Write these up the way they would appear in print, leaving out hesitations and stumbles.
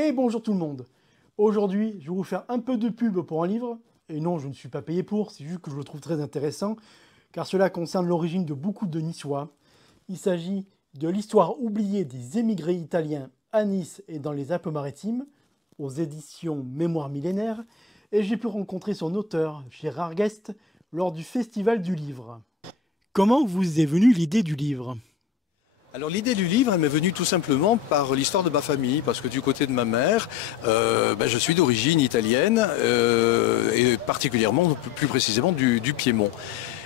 Et bonjour tout le monde. Aujourd'hui, je vais vous faire un peu de pub pour un livre. Et non, je ne suis pas payé pour, c'est juste que je le trouve très intéressant, car cela concerne l'origine de beaucoup de Niçois. Il s'agit de l'histoire oubliée des émigrés italiens à Nice et dans les Alpes-Maritimes, aux éditions Mémoire millénaire, et j'ai pu rencontrer son auteur, Gérard Guest, lors du Festival du Livre. Comment vous est venue l'idée du livre ? Alors l'idée du livre, elle m'est venue tout simplement par l'histoire de ma famille, parce que du côté de ma mère, je suis d'origine italienne, et particulièrement, plus précisément du Piémont.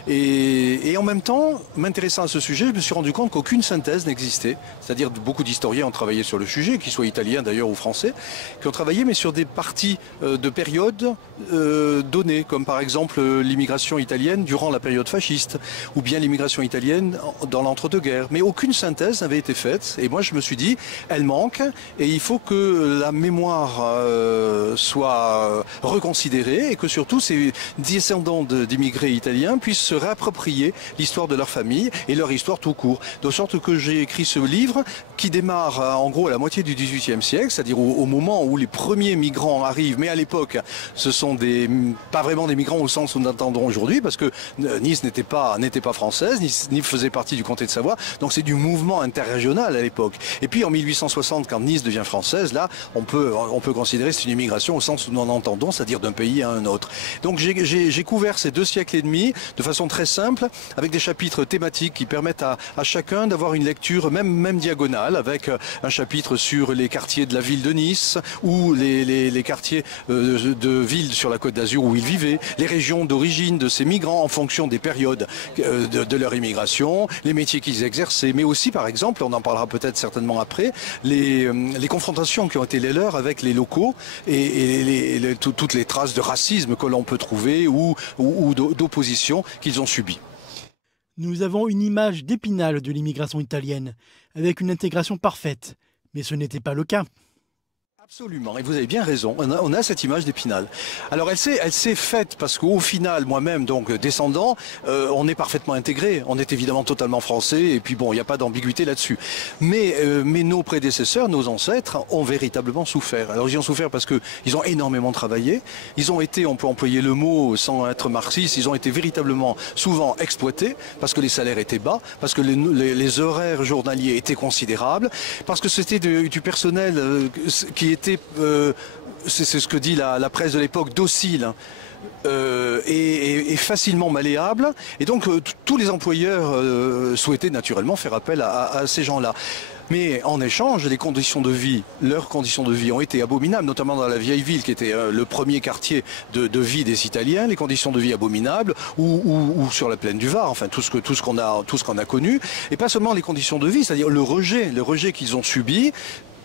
Et en même temps, m'intéressant à ce sujet, je me suis rendu compte qu'aucune synthèse n'existait. C'est-à-dire que beaucoup d'historiens ont travaillé sur le sujet, qu'ils soient italiens d'ailleurs ou français, qui ont travaillé mais sur des parties de périodes données, comme par exemple l'immigration italienne durant la période fasciste, ou bien l'immigration italienne dans l'entre-deux-guerres. Mais aucune synthèse n'avait été faite. Et moi je me suis dit, elle manque, et il faut que la mémoire soit reconsidérée, et que surtout ces descendants d'immigrés italiens puissent se réapproprier l'histoire de leur famille et leur histoire tout court. De sorte que j'ai écrit ce livre qui démarre en gros à la moitié du XVIIIe siècle, c'est-à-dire au moment où les premiers migrants arrivent, mais à l'époque ce sont pas vraiment des migrants au sens où nous entendons aujourd'hui, parce que Nice n'était pas française, ni faisait partie du comté de Savoie, donc c'est du mouvement interrégional à l'époque. Et puis en 1860, quand Nice devient française, là on peut considérer que c'est une immigration au sens où nous en entendons, c'est-à-dire d'un pays à un autre. Donc j'ai couvert ces 2 siècles et demi de façon très simple, avec des chapitres thématiques qui permettent à chacun d'avoir une lecture même diagonale, avec un chapitre sur les quartiers de la ville de Nice, ou les quartiers de villes sur la Côte d'Azur où ils vivaient, les régions d'origine de ces migrants en fonction des périodes de leur immigration, les métiers qu'ils exerçaient, mais aussi par exemple, on en parlera peut-être certainement après, les confrontations qui ont été les leurs avec les locaux et toutes les traces de racisme que l'on peut trouver ou d'opposition qu'ils ont subi. Nous avons une image d'Épinal de l'immigration italienne, avec une intégration parfaite, mais ce n'était pas le cas. Absolument, et vous avez bien raison, on a cette image d'Épinal. Alors elle s'est faite parce qu'au final, moi-même, donc descendant, on est parfaitement intégré, on est évidemment totalement français, et puis bon, il n'y a pas d'ambiguïté là-dessus. Mais nos prédécesseurs, nos ancêtres, ont véritablement souffert. Alors ils ont souffert parce qu'ils ont énormément travaillé, ils ont été, on peut employer le mot sans être marxiste, ils ont été véritablement souvent exploités, parce que les salaires étaient bas, parce que les horaires journaliers étaient considérables, parce que c'était du personnel qui était c'est ce que dit la presse de l'époque, docile et facilement malléable. Et donc tous les employeurs souhaitaient naturellement faire appel à ces gens-là. Mais en échange, leurs conditions de vie ont été abominables, notamment dans la vieille ville qui était le premier quartier de vie des Italiens, les conditions de vie abominables, ou sur la plaine du Var, enfin tout ce qu'on a connu, et pas seulement les conditions de vie, c'est-à-dire le rejet qu'ils ont subi,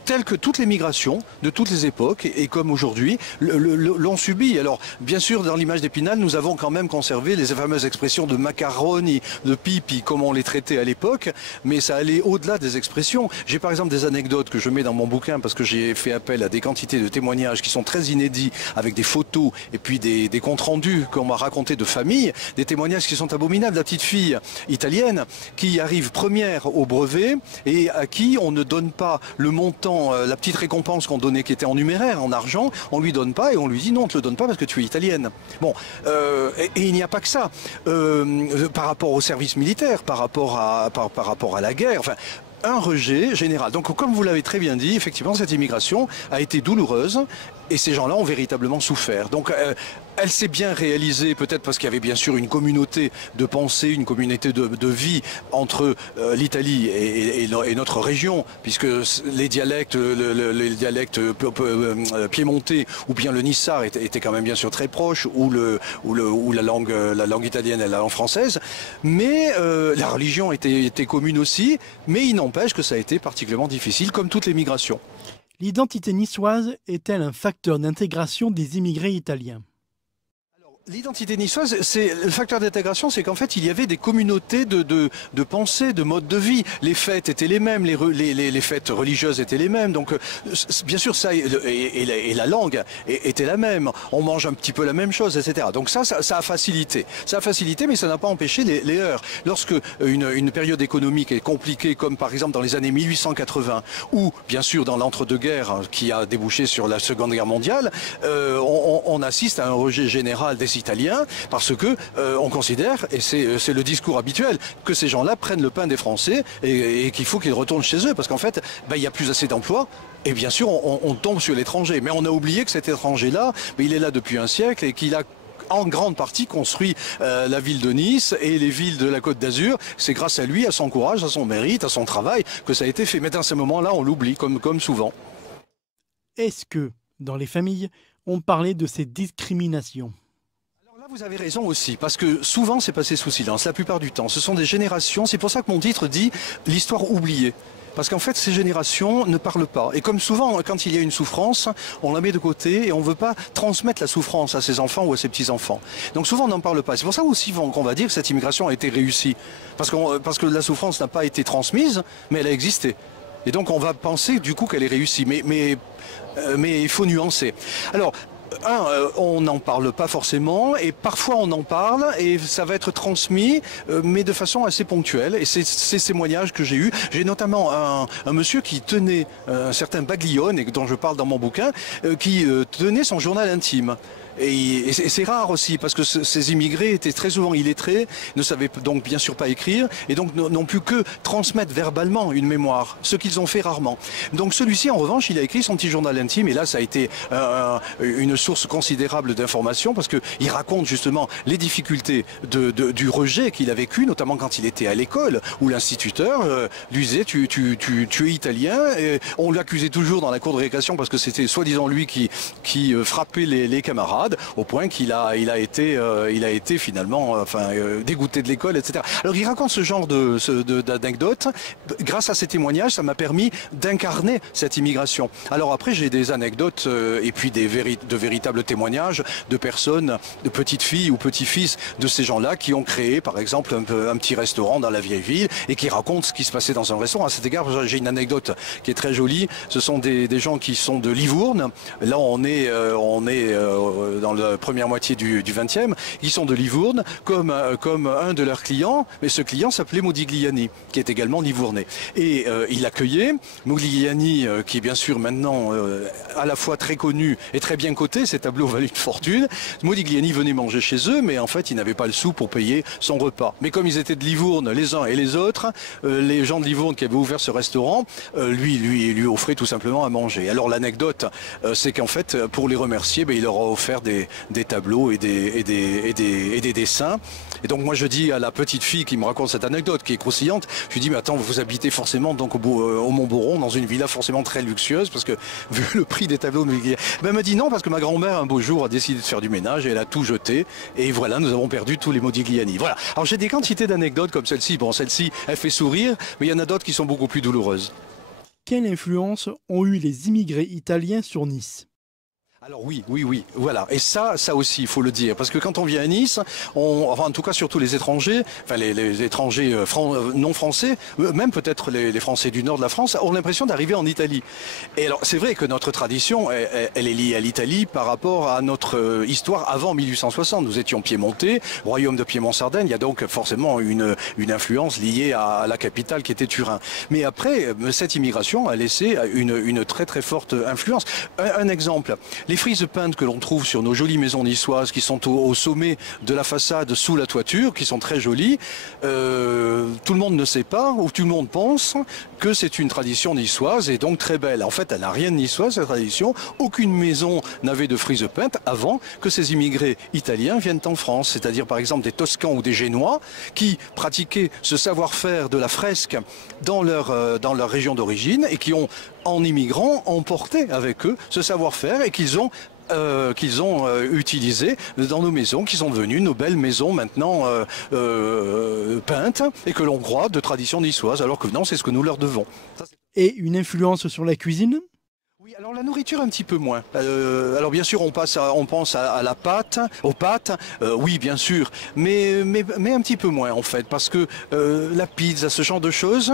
tel que toutes les migrations de toutes les époques, et comme aujourd'hui, l'ont subi. Alors, bien sûr, dans l'image d'Épinal, nous avons quand même conservé les fameuses expressions de macaroni, de pipi, comme on les traitait à l'époque, mais ça allait au-delà des expressions. J'ai par exemple des anecdotes que je mets dans mon bouquin, parce que j'ai fait appel à des quantités de témoignages qui sont très inédits, avec des photos, et puis des comptes rendus qu'on m'a racontés de famille, des témoignages qui sont abominables. La petite fille italienne, qui arrive première au brevet, et à qui on ne donne pas le montant, la petite récompense qu'on donnait qui était en numéraire, en argent, on lui donne pas et on lui dit non, on ne te le donne pas parce que tu es italienne. Bon, et il n'y a pas que ça. Par rapport au service militaire, par rapport à la guerre, enfin, un rejet général. Donc comme vous l'avez très bien dit, effectivement cette immigration a été douloureuse et ces gens-là ont véritablement souffert. Donc elle s'est bien réalisée, peut-être parce qu'il y avait bien sûr une communauté de pensée, une communauté de vie entre l'Italie et notre région, puisque les dialectes piémontais ou bien le nissar étaient quand même bien sûr très proches, ou la langue italienne et la langue française, mais la religion était commune aussi, mais il n'empêche que ça a été particulièrement difficile, comme toutes les migrations. L'identité niçoise est-elle un facteur d'intégration des immigrés italiens ? L'identité niçoise, c'est le facteur d'intégration, c'est qu'en fait il y avait des communautés de pensée, de mode de vie. Les fêtes étaient les mêmes, les fêtes religieuses étaient les mêmes. Donc bien sûr ça et la langue était la même. On mange un petit peu la même chose, etc. Donc ça a facilité. Ça a facilité, mais ça n'a pas empêché les heurts. Lorsque une période économique est compliquée, comme par exemple dans les années 1880, ou bien sûr dans l'entre-deux-guerres qui a débouché sur la Seconde Guerre mondiale, on assiste à un rejet général des Italiens parce que on considère, et c'est le discours habituel, que ces gens-là prennent le pain des Français et qu'il faut qu'ils retournent chez eux parce qu'en fait, il n'y a plus assez d'emplois. Et bien sûr, on tombe sur l'étranger. Mais on a oublié que cet étranger-là, il est là depuis un siècle et qu'il a en grande partie construit la ville de Nice et les villes de la Côte d'Azur. C'est grâce à lui, à son courage, à son mérite, à son travail que ça a été fait. Mais à ce moment-là, on l'oublie, comme souvent. Est-ce que, dans les familles, on parlait de ces discriminations ? Vous avez raison aussi, parce que souvent c'est passé sous silence, la plupart du temps. Ce sont des générations, c'est pour ça que mon titre dit « L'histoire oubliée ». Parce qu'en fait, ces générations ne parlent pas. Et comme souvent, quand il y a une souffrance, on la met de côté et on ne veut pas transmettre la souffrance à ses enfants ou à ses petits-enfants. Donc souvent, on n'en parle pas. C'est pour ça aussi qu'on va dire que cette immigration a été réussie. Parce que la souffrance n'a pas été transmise, mais elle a existé. Et donc on va penser du coup qu'elle est réussie. Mais il faut nuancer. Alors, on n'en parle pas forcément et parfois on en parle et ça va être transmis mais de façon assez ponctuelle et c'est ces témoignages que j'ai eus. J'ai notamment un monsieur qui tenait un certain Baglione et dont je parle dans mon bouquin qui tenait son journal intime. Et c'est rare aussi parce que ces immigrés étaient très souvent illettrés, ne savaient donc bien sûr pas écrire et donc n'ont pu que transmettre verbalement une mémoire, ce qu'ils ont fait rarement. Donc celui-ci en revanche, il a écrit son petit journal intime et là ça a été une source considérable d'informations parce qu'il raconte justement les difficultés du rejet qu'il a vécu, notamment quand il était à l'école où l'instituteur lui disait tu es italien et on l'accusait toujours dans la cour de récréation parce que c'était soi-disant lui qui frappait les camarades. Au point qu'il a été finalement dégoûté de l'école, etc. Alors il raconte ce genre d'anecdotes. Grâce à ces témoignages, ça m'a permis d'incarner cette immigration. Alors après, j'ai des anecdotes et puis de véritables témoignages de personnes, de petites filles ou petits-fils de ces gens-là qui ont créé, par exemple, un petit restaurant dans la vieille ville et qui racontent ce qui se passait dans un restaurant. À cet égard, j'ai une anecdote qui est très jolie. Ce sont des gens qui sont de Livourne. Là, on est dans la première moitié du XXe, qui sont de Livourne, comme un de leurs clients, mais ce client s'appelait Modigliani, qui est également livournais. Et il accueillait Modigliani, qui est bien sûr maintenant à la fois très connu et très bien coté, ses tableaux valaient une fortune. Modigliani venait manger chez eux, mais en fait, il n'avait pas le sou pour payer son repas. Mais comme ils étaient de Livourne, les uns et les autres, les gens de Livourne qui avaient ouvert ce restaurant, lui offraient tout simplement à manger. Alors l'anecdote, c'est qu'en fait, pour les remercier, il leur a offert des tableaux et des dessins. Et donc moi je dis à la petite fille qui me raconte cette anecdote qui est croustillante, je lui dis mais attends, vous habitez forcément donc au Mont-Boron dans une villa forcément très luxueuse parce que vu le prix des tableaux, elle me dit non parce que ma grand-mère un beau jour a décidé de faire du ménage et elle a tout jeté et voilà, nous avons perdu tous les Modigliani. Voilà. Alors j'ai des quantités d'anecdotes comme celle-ci. Bon, celle-ci elle fait sourire, mais il y en a d'autres qui sont beaucoup plus douloureuses. Quelle influence ont eu les immigrés italiens sur Nice ? Alors oui, voilà. Et ça aussi, il faut le dire. Parce que quand on vient à Nice, en tout cas surtout les étrangers, les étrangers non français, même peut-être les Français du nord de la France, ont l'impression d'arriver en Italie. Et alors c'est vrai que notre tradition, elle est liée à l'Italie par rapport à notre histoire avant 1860. Nous étions piémontais, royaume de Piémont-Sardaigne, il y a donc forcément une influence liée à la capitale qui était Turin. Mais après, cette immigration a laissé une très très forte influence. Un exemple, les frises peintes que l'on trouve sur nos jolies maisons niçoises qui sont au sommet de la façade sous la toiture, qui sont très jolies, tout le monde ne sait pas ou tout le monde pense que c'est une tradition niçoise et donc très belle. En fait, elle n'a rien de niçoise cette tradition. Aucune maison n'avait de frises peintes avant que ces immigrés italiens viennent en France. C'est-à-dire par exemple des Toscans ou des Génois qui pratiquaient ce savoir-faire de la fresque dans leur région d'origine et qui ont en immigrant, emporté avec eux ce savoir-faire et qu'ils ont utilisé dans nos maisons, qui sont devenues nos belles maisons maintenant peintes et que l'on croit de tradition niçoise, alors que non, c'est ce que nous leur devons. Et une influence sur la cuisine ? Oui, alors la nourriture un petit peu moins. Alors bien sûr on pense à la pâte, aux pâtes, oui bien sûr, mais un petit peu moins en fait, parce que la pizza, ce genre de choses,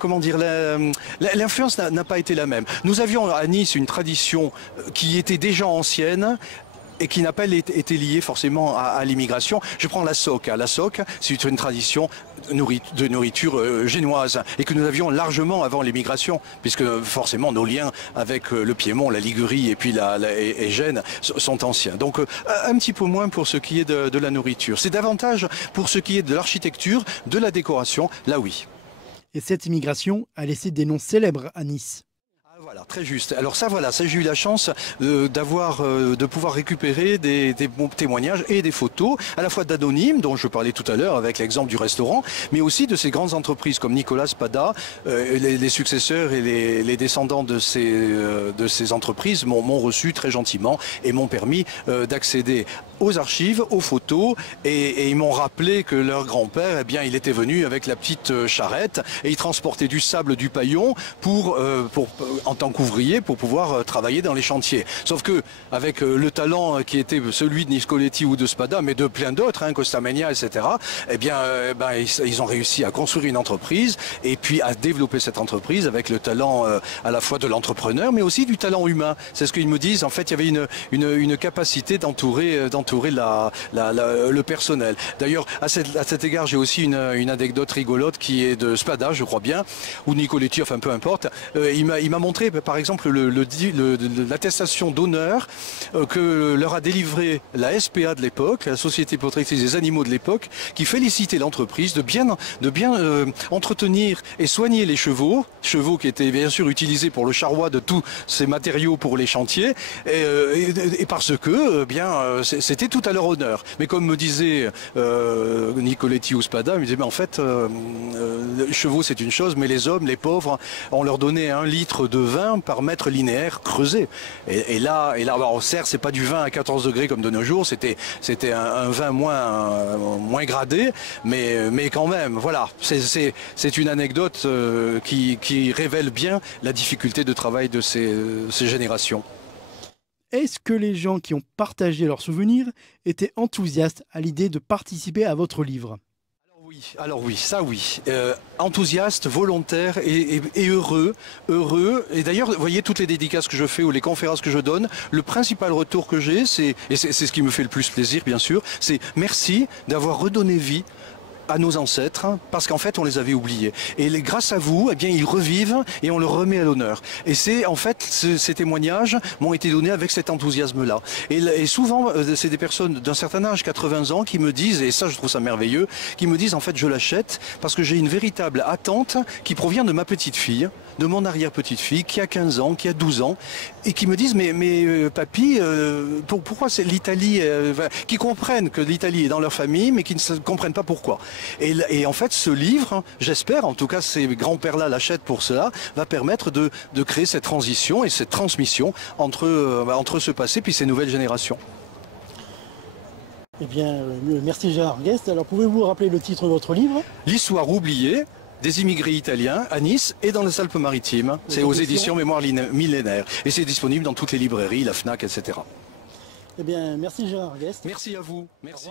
comment dire, l'influence n'a pas été la même. Nous avions à Nice une tradition qui était déjà ancienne et qui n'a pas été liée forcément à l'immigration. Je prends la soque. La soque, c'est une tradition de nourriture génoise et que nous avions largement avant l'immigration, puisque forcément nos liens avec le Piémont, la Ligurie et puis et Gênes sont anciens. Donc un petit peu moins pour ce qui est de la nourriture. C'est davantage pour ce qui est de l'architecture, de la décoration, là oui. Et cette immigration a laissé des noms célèbres à Nice. Voilà, très juste. Alors ça, j'ai eu la chance de pouvoir récupérer des bons témoignages et des photos, à la fois d'anonymes, dont je parlais tout à l'heure avec l'exemple du restaurant, mais aussi de ces grandes entreprises comme Nicolas Spada. Les successeurs et les descendants de ces entreprises m'ont reçu très gentiment et m'ont permis d'accéder aux archives, aux photos, et ils m'ont rappelé que leur grand-père, eh bien, il était venu avec la petite charrette et il transportait du sable du Paillon en tant qu'ouvrier pour pouvoir travailler dans les chantiers. Sauf que avec le talent qui était celui de Nicoletti ou de Spada, mais de plein d'autres, Costamagna, etc., eh bien, ils ont réussi à construire une entreprise et puis à développer cette entreprise avec le talent à la fois de l'entrepreneur, mais aussi du talent humain. C'est ce qu'ils me disent. En fait, il y avait une capacité d'entourer le personnel. D'ailleurs, à cet égard, j'ai aussi une anecdote rigolote qui est de Spada, je crois bien, ou Nicoletti, enfin peu importe. Il m'a montré, par exemple, l'attestation d'honneur que leur a délivré la SPA de l'époque, la Société protectrice des animaux de l'époque, qui félicitait l'entreprise de bien entretenir et soigner les chevaux qui étaient bien sûr utilisés pour le charroi de tous ces matériaux pour les chantiers, et parce que c'était tout à leur honneur. Mais comme me disait Nicoletti ou Spada, il me disait, mais en fait, les chevaux c'est une chose, mais les hommes, les pauvres, on leur donnait 1 litre de vin par mètre linéaire creusé. Et là, alors, certes, c'est pas du vin à 14 degrés comme de nos jours, c'était un vin moins gradé, mais quand même, voilà, c'est une anecdote qui révèle bien la difficulté de travail de ces générations. Est-ce que les gens qui ont partagé leurs souvenirs étaient enthousiastes à l'idée de participer à votre livre ? Alors oui, ça oui. Enthousiaste, volontaire et heureux. Et d'ailleurs, vous voyez toutes les dédicaces que je fais ou les conférences que je donne, le principal retour que j'ai, c'est ce qui me fait le plus plaisir bien sûr, c'est merci d'avoir redonné vie à nos ancêtres, parce qu'en fait on les avait oubliés. Et grâce à vous, eh bien ils revivent et on le remet à l'honneur. Et c'est en fait ces témoignages m'ont été donnés avec cet enthousiasme-là. Et souvent c'est des personnes d'un certain âge, 80 ans, qui me disent, et ça je trouve ça merveilleux, qui me disent en fait je l'achète parce que j'ai une véritable attente qui provient de ma petite fille, de mon arrière-petite-fille qui a 15 ans, qui a 12 ans, et qui me disent mais papy, pourquoi c'est l'Italie, qui comprennent que l'Italie est dans leur famille, mais qui ne comprennent pas pourquoi. Et en fait, ce livre, j'espère, en tout cas ces grands-pères-là l'achètent pour cela, va permettre de créer cette transition et cette transmission entre ce passé puis ces nouvelles générations. Eh bien, merci Gérard Guest. Alors, pouvez-vous rappeler le titre de votre livre ? L'histoire oubliée des immigrés italiens à Nice et dans les Alpes-Maritimes. C'est aux éditions Mémoire millénaire. Et c'est disponible dans toutes les librairies, la FNAC, etc. Eh bien, merci Gérard Guest. Merci à vous. Merci.